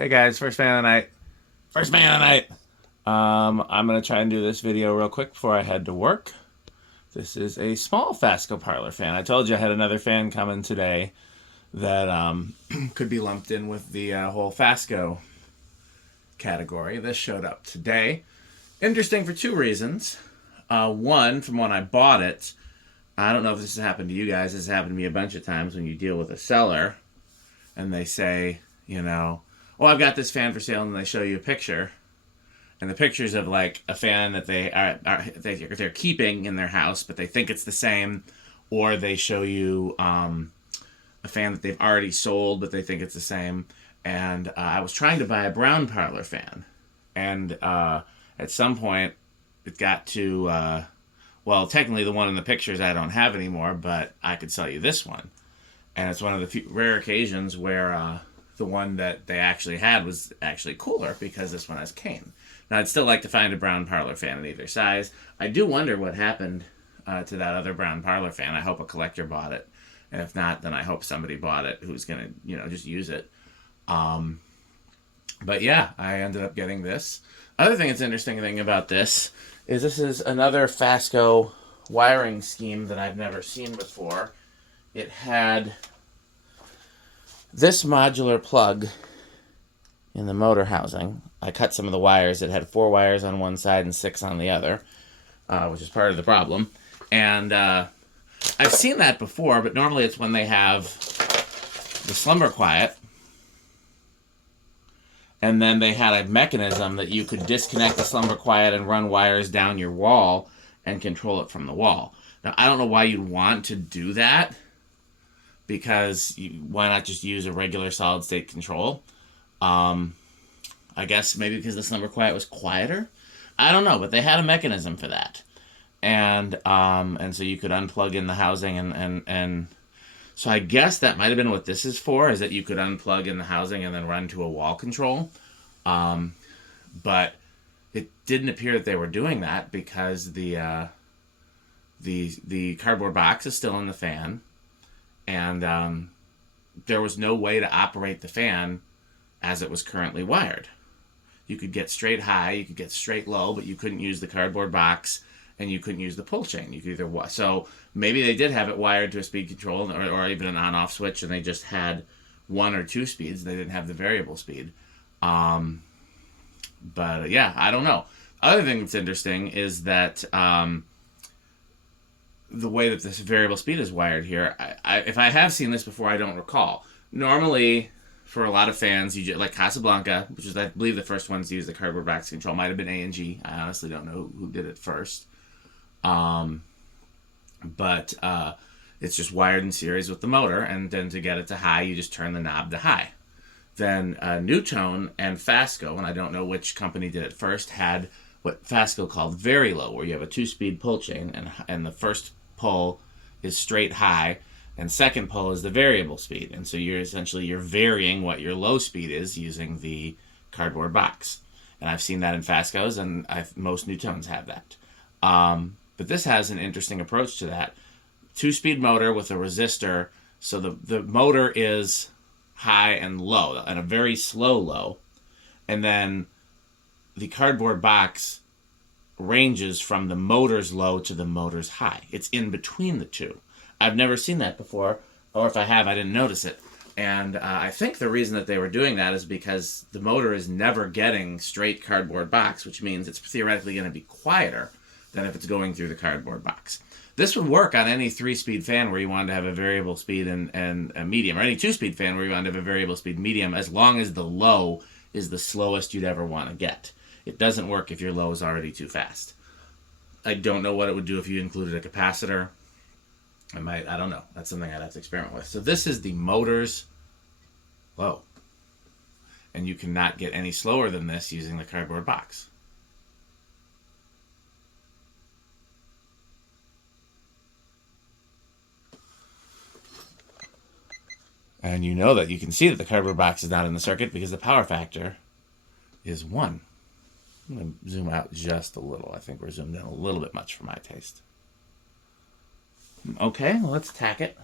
Hey guys, first fan of the night. First fan of the night. I'm gonna try and do this video real quick before I head to work. This is a small Fasco Parlour fan. I told you I had another fan coming today that could be lumped in with the whole Fasco category. This showed up today. Interesting for two reasons. One, from when I bought it, I don't know if this has happened to you guys. This has happened to me a bunch of times when you deal with a seller and they say, oh, I've got this fan for sale, and they show you a picture, and the pictures of like a fan that they're keeping in their house, but they think it's the same, or they show you a fan that they've already sold, but they think it's the same. And I was trying to buy a brown parlor fan, and at some point it got to well, technically the one in the pictures I don't have anymore, but I could sell you this one, and it's one of the few rare occasions where the one that they actually had was actually cooler because this one has cane. Now, I'd still like to find a brown parlor fan in either size. I do wonder what happened to that other brown parlor fan. I hope a collector bought it. And if not, then I hope somebody bought it who's going to, just use it. But yeah, I ended up getting this. Other thing that's interesting thing about this is another Fasco wiring scheme that I've never seen before. It had this modular plug in the motor housing. I cut some of the wires. It had 4 wires on one side and 6 on the other, which is part of the problem. And I've seen that before, but normally it's when they have the slumber quiet. And then they had a mechanism that you could disconnect the slumber quiet and run wires down your wall and control it from the wall. Now, I don't know why you'd want to do that, because why not just use a regular solid state control? I guess maybe because the slumber quiet was quieter. I don't know, but they had a mechanism for that, and so you could unplug in the housing and so I guess that might have been what this is for, is that you could unplug in the housing and then run to a wall control. But it didn't appear that they were doing that because the cardboard box is still in the fan. And there was no way to operate the fan as it was currently wired. You could get straight high, you could get straight low, but you couldn't use the cardboard box, and you couldn't use the pull chain. You could either so maybe they did have it wired to a speed control or even an on-off switch, and they just had 1 or 2 speeds. They didn't have the variable speed. But yeah, I don't know. Other thing that's interesting is that the way that this variable speed is wired here, if I have seen this before, I don't recall. Normally, for a lot of fans, you like Casablanca, which is, I believe, the first ones to use the cardboard box control. Might have been A&G. I honestly don't know who did it first. But it's just wired in series with the motor, and then to get it to high, you just turn the knob to high. Then Newtone and Fasco, and I don't know which company did it first, had what Fasco called varilow, where you have a 2-speed pull chain, and the first pull is straight high, and second pull is the variable speed. And so you're varying what your low speed is using the cardboard box. And I've seen that in Fascos, and most Newtones have that. But this has an interesting approach to that. 2-speed motor with a resistor, so the motor is high and low, and a very slow low. And then the cardboard box ranges from the motor's low to the motor's high. It's in between the two. I've never seen that before, or if I have, I didn't notice it. And I think the reason that they were doing that is because the motor is never getting straight cardboard box, which means it's theoretically going to be quieter than if it's going through the cardboard box. This would work on any 3-speed fan where you wanted to have a variable speed and a medium, or any 2-speed fan where you wanted to have a variable speed medium, as long as the low is the slowest you'd ever want to get. It doesn't work if your low is already too fast. I don't know what it would do if you included a capacitor. I don't know. That's something I'd have to experiment with. So this is the motor's low. And you cannot get any slower than this using the cardboard box. And you know that you can see that the cardboard box is not in the circuit because the power factor is 1. I'm going to zoom out just a little. I think we're zoomed in a little bit much for my taste. Okay, well, let's tack it.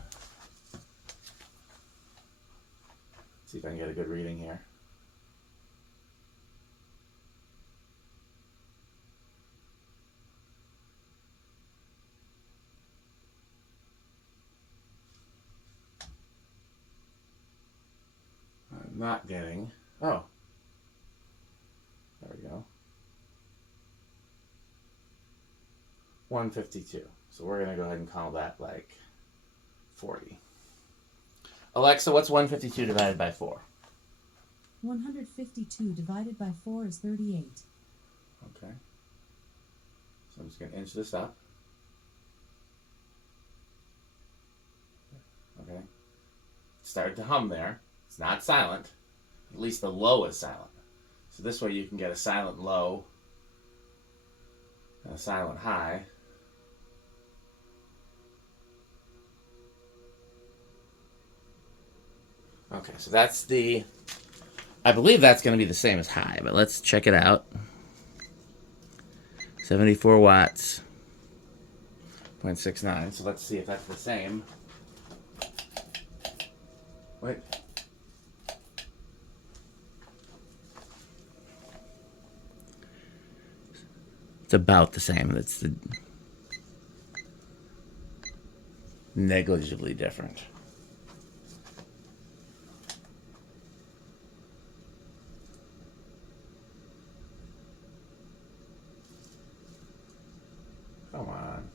See if I can get a good reading here. not getting. Oh, there we go. 152. So we're going to go ahead and call that like 40. Alexa, what's 152 divided by 4? 152 divided by 4 is 38. Okay. So I'm just going to inch this up. Okay. Started to hum there. It's not silent. At least the low is silent. So this way you can get a silent low and a silent high. Okay, so that's the... I believe that's going to be the same as high, but let's check it out. 74 watts. 0.69. So let's see if that's the same. Wait. It's about the same. That's the negligibly different. Come on.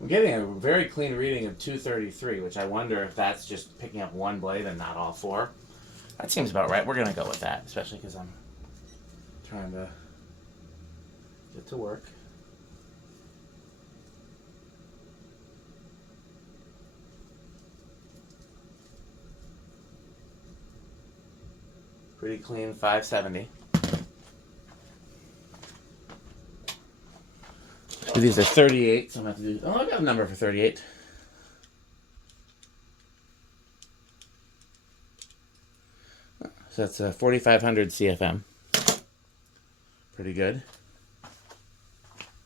I'm getting a very clean reading of 233, which I wonder if that's just picking up one blade and not all four. That seems about right. We're going to go with that, especially because I'm trying to get to work. Pretty clean 570. So these are 38, so I'm going to have to do... Oh, I got a number for 38. So that's 4,500 CFM. Pretty good.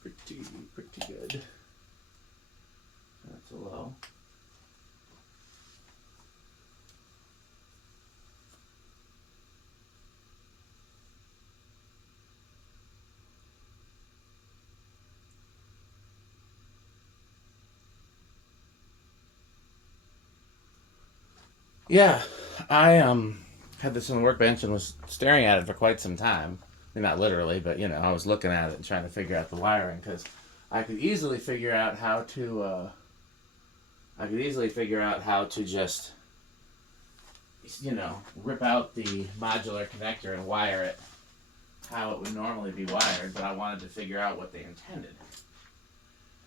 Pretty good. That's a low. Yeah, I had this on the workbench and was staring at it for quite some time. I mean, not literally, but you know, I was looking at it and trying to figure out the wiring because I could easily figure out how to. I could easily figure out how to just, you know, rip out the modular connector and wire it how it would normally be wired, but I wanted to figure out what they intended.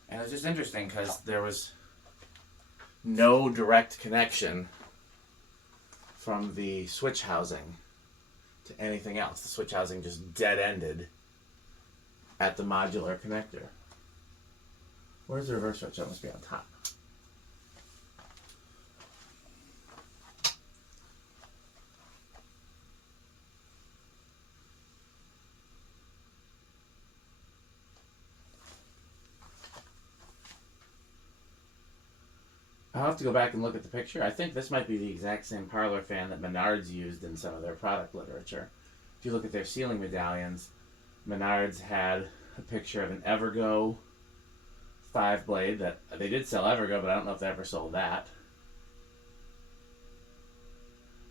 And it was just interesting because there was no direct connection from the switch housing to anything else. The switch housing just dead-ended at the modular connector. Where's the reverse switch? That must be on top. I'll have to go back and look at the picture. I think this might be the exact same parlor fan that Menards used in some of their product literature. If you look at their ceiling medallions, Menards had a picture of an Evergo 5-blade that they did sell Evergo, but I don't know if they ever sold that.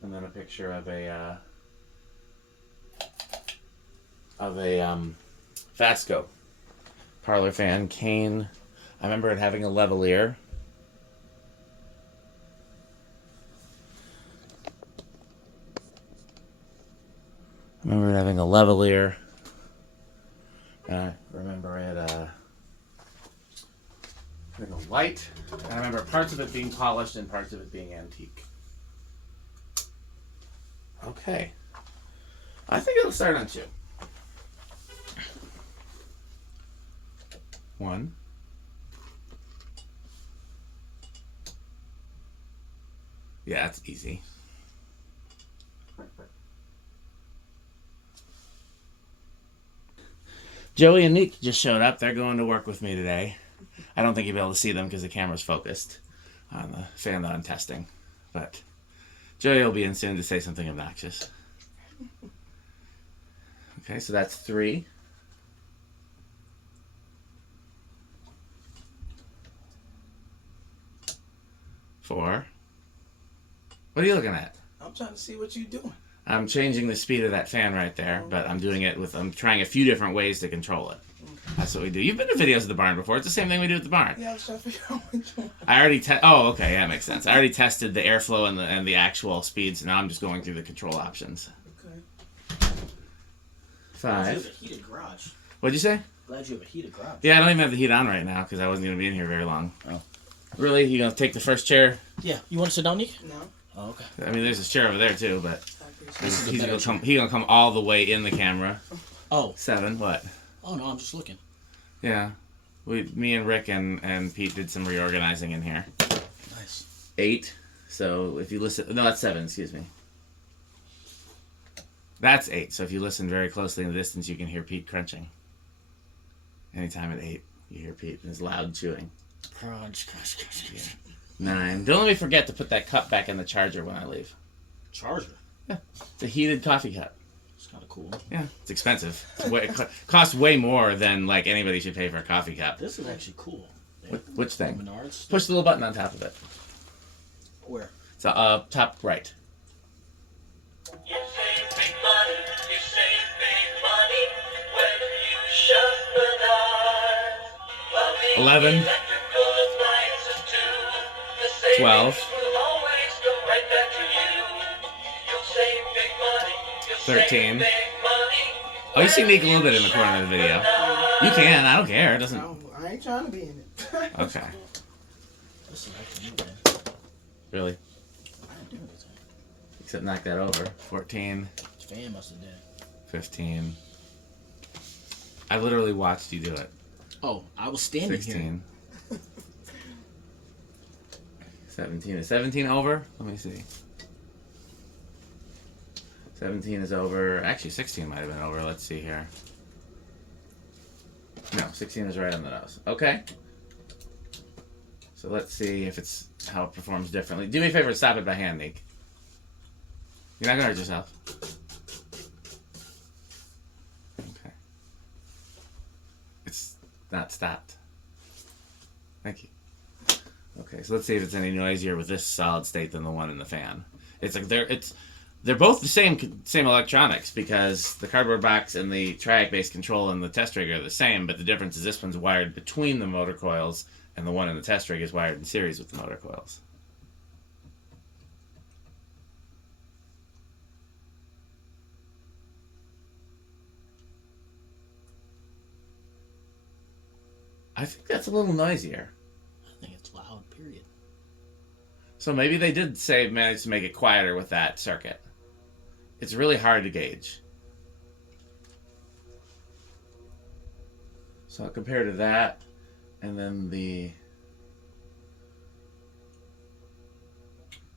And then a picture of a Fasco Parlour-fan cane. I remember it having a lavalier. I remember it having a lavalier. I remember it having a light. And I remember parts of it being polished and parts of it being antique. Okay. I think it'll start on 2. 1. Yeah, that's easy. Joey and Nick just showed up. They're going to work with me today. I don't think you'll be able to see them because the camera's focused on the fan that I'm testing. But Joey will be in soon to say something obnoxious. Okay, so that's 3. 4. What are you looking at? I'm trying to see what you're doing. I'm changing the speed of that fan right there, but I'm doing it with, I'm trying a few different ways to control it. That's what we do. You've been to videos of the barn before. It's the same thing we do at the barn. Yeah, I was trying to figure out which one. I already oh, okay, yeah, that makes sense. I already tested the airflow and the actual speeds, and now I'm just going through the control options. Okay. 5. You have a heated garage. What'd you say? Glad you have a heated garage. Yeah, I don't even have the heat on right now because I wasn't going to be in here very long. Oh. Really? You going to take the first chair? Yeah. You want to sit down, Nick? No. Oh, okay. I mean, there's this chair over there, too, but This is he's going to come all the way in the camera. Oh. 7, what? Oh, no, I'm just looking. Yeah. Me and Rick and Pete did some reorganizing in here. Nice. 8. So if you listen... No, that's 7, excuse me. That's 8. So if you listen very closely in the distance, you can hear Pete crunching. Anytime at 8, you hear Pete and his loud chewing. Crunch, crunch, crunch. Yeah. 9. Don't let me forget to put that cup back in the charger when I leave. Charger? Yeah. It's a heated coffee cup. It's kind of cool. Yeah, it's expensive. It costs way more than like anybody should pay for a coffee cup. This is actually cool. Which thing? Menards. Push the little button on top of it. Where? So, top right. You save big money, you save big money when you shop Menards. While the 11. electrical appliances too, the savings 12. will always come right back to you. You'll save big money, you'll 13. save big money. Oh, you see Nick a little bit in the corner of the video. You can, I don't care. It doesn't... No, I ain't trying to be in it. Okay. This is actually new, man. Really? I didn't do anything. Except knock that over. 14. This fan must have did it. 15. I literally watched you do it. Oh, I was standing 16. 17. Is 17 over? Let me see. 17 is over. Actually, 16 might have been over. Let's see here. No, 16 is right on the nose. Okay. So let's see if it's how it performs differently. Do me a favor, stop it by hand, Nick. You're not gonna hurt yourself. Okay. It's not stopped. Thank you. Okay, so let's see if it's any noisier with this solid state than the one in the fan. It's like they're both the same electronics because the cardboard box and the triac-based control and the test rig are the same, but the difference is this one's wired between the motor coils and the one in the test rig is wired in series with the motor coils. I think that's a little noisier. I think it's loud, period. So maybe they did manage to make it quieter with that circuit. It's really hard to gauge. So I'll compare to that, and then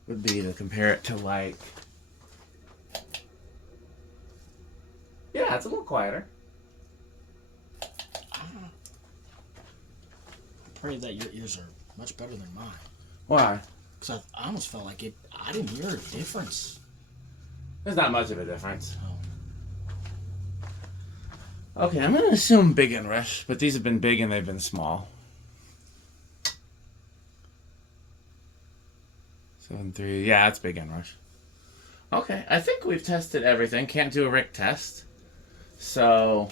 would be to compare it to like, yeah, it's a little quieter. I pray that your ears are much better than mine. Why? Because I almost felt like it. I didn't hear a difference. There's not much of a difference. Oh. Okay, I'm going to assume big and rush, but these have been big and they've been small. 7.3, yeah, it's big and rush. Okay, I think we've tested everything. Can't do a Rick test. So,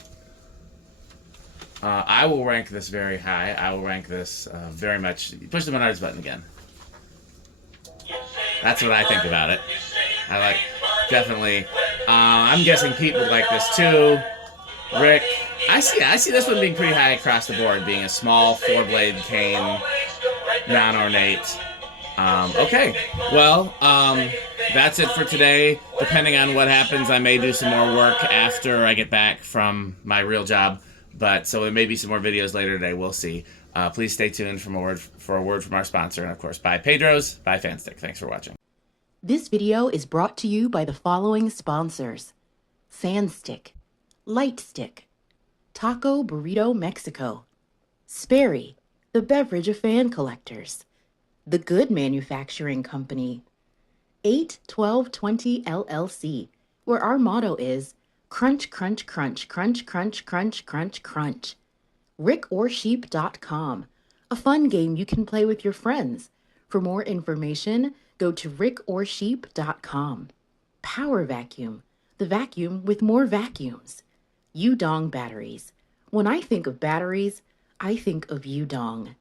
I will rank this very high. I will rank this very much. Push the Menards button again. That's what I think about it. I like, definitely. I'm guessing Pete would like this too. Rick, I see this one being pretty high across the board, being a small 4-blade cane, non-ornate. Okay, well, that's it for today. Depending on what happens, I may do some more work after I get back from my real job. But so there may be some more videos later today. We'll see. Please stay tuned for a word from our sponsor, and of course, by Pedro's, by Fanstick. Thanks for watching. This video is brought to you by the following sponsors: Sandstick, Lightstick, Taco Burrito Mexico, Sperry, the beverage of fan collectors, The Good Manufacturing Company, 81220 LLC, where our motto is crunch, crunch, crunch, crunch, crunch, crunch, crunch, crunch. RickOrSheep.com, a fun game you can play with your friends. For more information, go to rickorsheep.com. Power Vacuum, the vacuum with more vacuums. Yudong Batteries. When I think of batteries, I think of Yudong.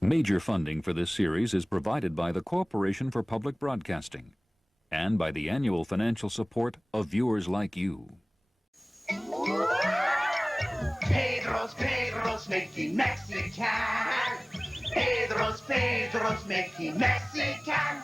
Major funding for this series is provided by the Corporation for Public Broadcasting and by the annual financial support of viewers like you. Pedro's making Mexican. Pedro's making Mexican.